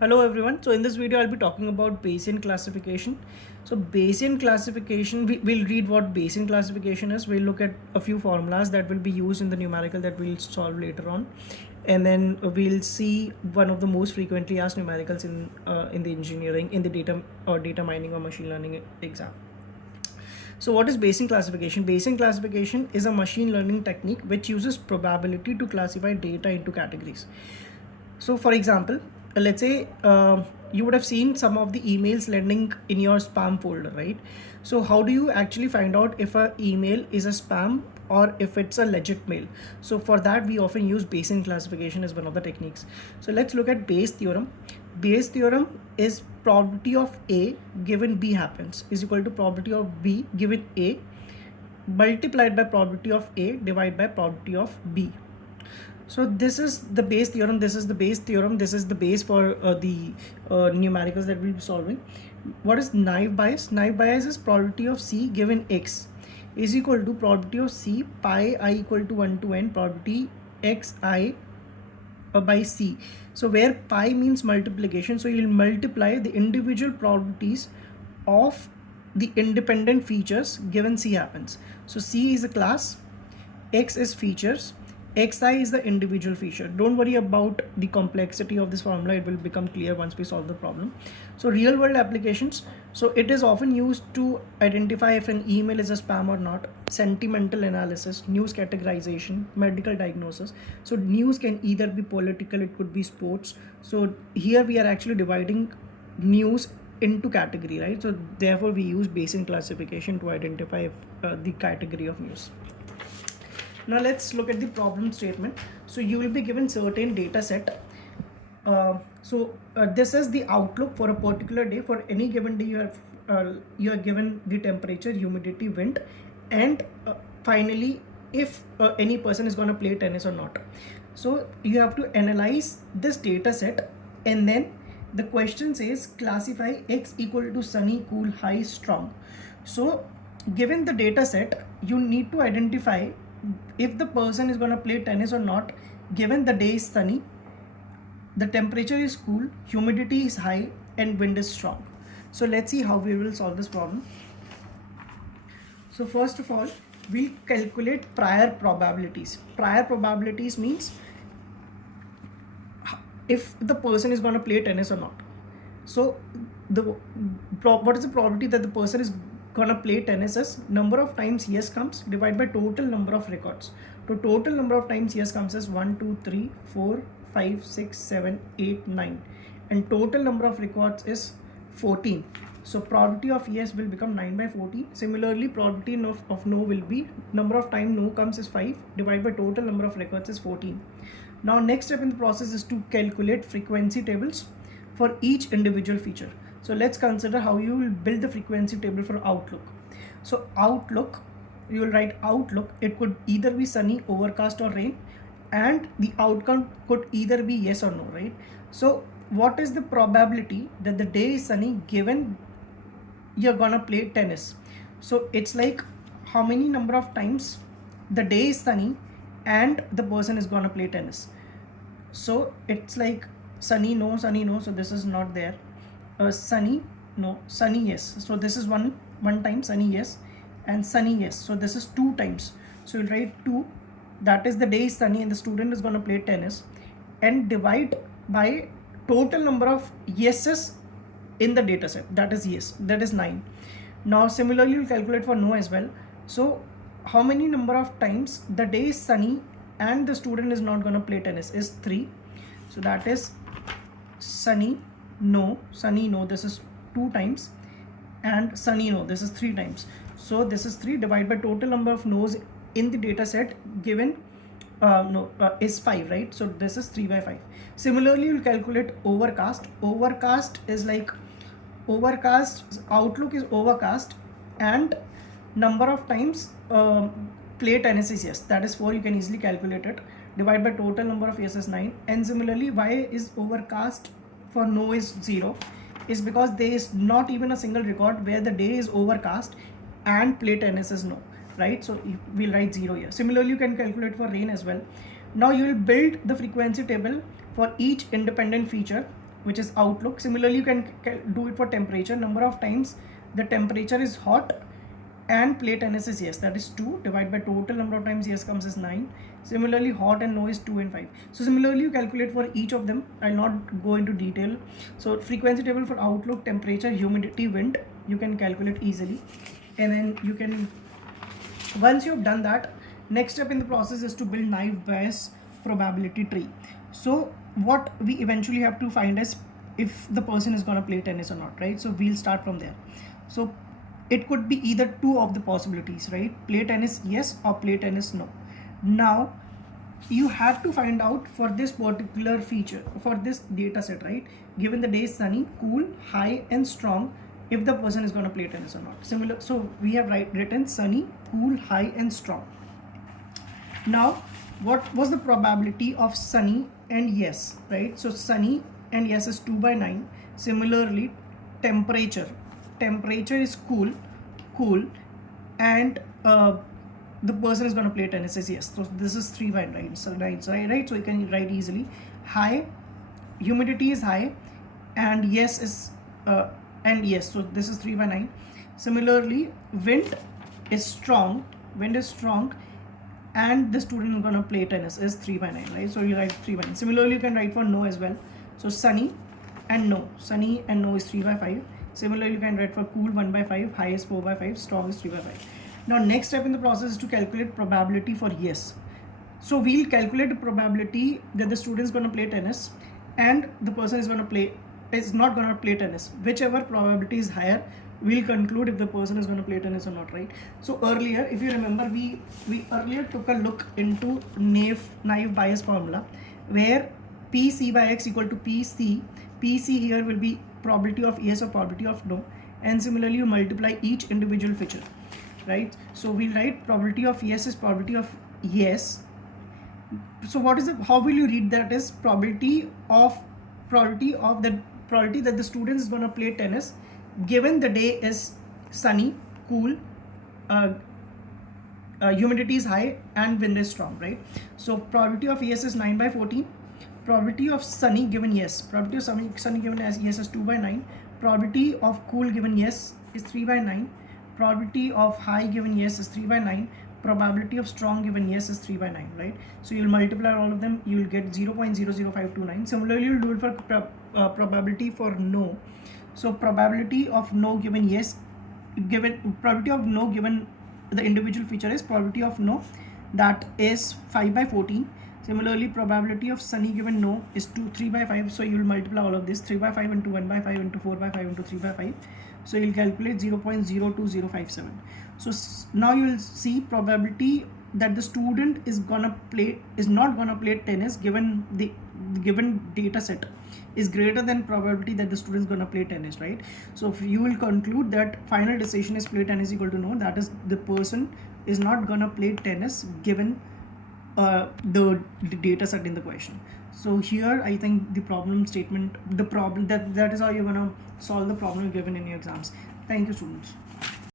Hello everyone. So in this video I'll be talking about Bayesian classification. So Bayesian classification, we'll read what Bayesian classification is. We'll look at a few formulas that will be used in the numerical that we'll solve later on, and then we'll see one of the most frequently asked numericals in the engineering, in the data mining or machine learning exam. So what is Bayesian classification? Bayesian classification is a machine learning technique which uses probability to classify data into categories. So for example, let's say you would have seen some of the emails landing in your spam folder, right? So how do you actually find out if an email is a spam or if it's a legit mail? So for that, we often use Bayesian classification as one of the techniques. So let's look at Bayes theorem. Bayes theorem is probability of A given B happens is equal to probability of B given A multiplied by probability of A divided by probability of B. So this is the Bayes theorem, this is the Bayes theorem, this is the base for the numericals that we'll be solving. What is naive Bayes? Naive Bayes is probability of C given X is equal to probability of C pi I equal to 1 to n probability Xi by C. So where pi means multiplication, so you'll multiply the individual probabilities of the independent features given C happens. So C is a class, X is features, Xi is the individual feature. Don't worry about the complexity of this formula, it will become clear once we solve the problem. So real world applications, so it is often used to identify if an email is a spam or not, sentimental analysis, news categorization, medical diagnosis. So news can either be political, it could be sports. So here we are actually dividing news into category, right? So therefore we use Bayesian classification to identify the category of news. Now let's look at the problem statement. So you will be given certain data set. This is the outlook for a particular day. For any given day, you are given the temperature, humidity, wind, and finally, if any person is going to play tennis or not. So you have to analyze this data set, and then the question says classify X equal to sunny, cool, high, strong. So given the data set, you need to identify if the person is going to play tennis or not, given the day is sunny, the temperature is cool, humidity is high, and wind is strong. So let's see how we will solve this problem. So first of all, we'll calculate prior probabilities. Prior probabilities means if the person is going to play tennis or not. So what is the probability that the person is gonna play tennis is number of times yes comes divided by total number of records. So total number of times yes comes is 1 2 3 4 5 6 7 8 9, and total number of records is 14. So probability of yes will become 9 by 40. Similarly, probability of no will be number of time no comes is 5 divided by total number of records is 14. Now next step in the process is to calculate frequency tables for each individual feature. So let's consider how you will build the frequency table for outlook. So outlook, you will write outlook. It could either be sunny, overcast, or rain, and the outcome could either be yes or no, right? So what is the probability that the day is sunny given you're gonna play tennis? So it's like how many number of times the day is sunny and the person is gonna play tennis. So it's like sunny no, so this is not there. Sunny no, sunny yes, so this is one time sunny yes, and sunny yes, so this is 2 times. So you'll write 2, that is the day is sunny and the student is going to play tennis, and divide by total number of yeses in the data set, that is yes, that is 9. Now similarly you'll calculate for no as well. So how many number of times the day is sunny and the student is not going to play tennis is 3. So that is sunny no, this is 2 times, and sunny no, this is 3 times. So this is 3 divided by total number of no's in the data set given is 5, right? So this is 3 by 5. Similarly, you'll calculate overcast. Overcast is like outlook is overcast, and number of times play tennis is yes, that is 4. You can easily calculate it. Divide by total number of yes is 9. And similarly, why is overcast for no is 0 is because there is not even a single record where the day is overcast and play tennis is no, right? So we'll write 0 here. Similarly, you can calculate for rain as well. Now you will build the frequency table for each independent feature which is outlook. Similarly, you can do it for temperature. Number of times the temperature is hot and play tennis is yes, that is 2 divided by total number of times yes comes as 9. Similarly, hot and no is 2 and 5. So similarly, you calculate for each of them. I'll not go into detail. So frequency table for outlook, temperature, humidity, wind, you can calculate easily. And then you can, once you've done that, next step in the process is to build naive Bayes probability tree. So what we eventually have to find is if the person is going to play tennis or not, right? So we'll start from there. So it could be either two of the possibilities, right? Play tennis yes or play tennis no. Now you have to find out for this particular feature, for this data set, right? Given the day is sunny, cool, high and strong, if the person is going to play tennis or not. Similar, so we have written sunny, cool, high and strong. Now what was the probability of sunny and yes, right? So sunny and yes is 2 by 9. Similarly, temperature is cool and the person is going to play tennis is yes. So this is 3 by 9, so 9, right? So you can write easily. High, humidity is high and yes is and yes, so this is 3 by 9. Similarly, wind is strong and the student is going to play tennis is 3 by 9, right? So you write 3 by 9. Similarly, you can write for no as well. So sunny and no is 3 by 5. Similarly, you can write for cool 1 by 5, high is 4 by 5, strong is 3 by 5. Now next step in the process is to calculate probability for yes. So we'll calculate the probability that the student is going to play tennis and the person is not going to play tennis. Whichever probability is higher, we'll conclude if the person is going to play tennis or not, right? So earlier, if you remember, we earlier took a look into naive Bayes formula where PC by X equal to PC. PC here will be probability of yes or probability of no, and similarly you multiply each individual feature, right? So we'll write probability of yes is probability of yes. So what is how will you read that is probability that the student is going to play tennis given the day is sunny, cool, humidity is high and wind is strong, right? So probability of yes is 9 by 14. Probability of sunny given yes, probability of sunny given as yes is 2 by 9. Probability of cool given yes is 3 by 9. Probability of high given yes is 3 by 9. Probability of strong given yes is 3 by 9, right? So you'll multiply all of them, you will get 0.00529. Similarly, you'll do it for probability for no. So probability of no given yes, probability of no given the individual feature is probability of no, that is 5 by 14. Similarly, probability of sunny given no is 3 by 5. So you will multiply all of this, 3 by 5 into 1 by 5 into 4 by 5 into 3 by 5. So you'll calculate 0.02057. So now you will see probability that the student is not gonna play tennis given the given data set is greater than probability that the student is gonna play tennis, right? So if you will conclude that final decision is play tennis equal to no, that is the person is not gonna play tennis given the data set in the question. So here I think the problem statement, that is how you're gonna solve the problem given in your exams. Thank you, students.